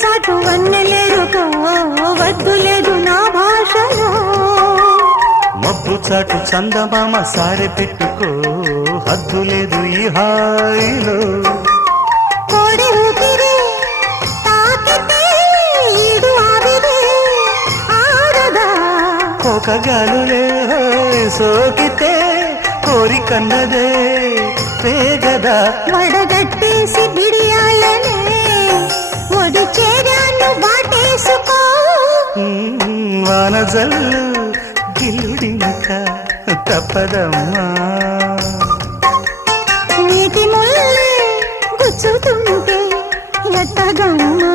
చాటు వన్నెలేరుకో వద్దు లేదు నా భాషలో మబ్బు చాటు చందమామ సారె పెట్టుకో హద్దు లేదు ఈ హాయిలో కోడి ఊపిరి తాకితే ఈడు ఆవిరి ఆరదా ఒక గాలులే సోకితే కోరికన్నదే వేగదా వడగట్టేసి బిడియాలనే ఒడి చేరాను వాటేసుకో వానజల్లు గిల్లుడింక తప్పదమ్మా నీటి ముల్లే గుచ్చుతుంటే ఎట్టగమ్మా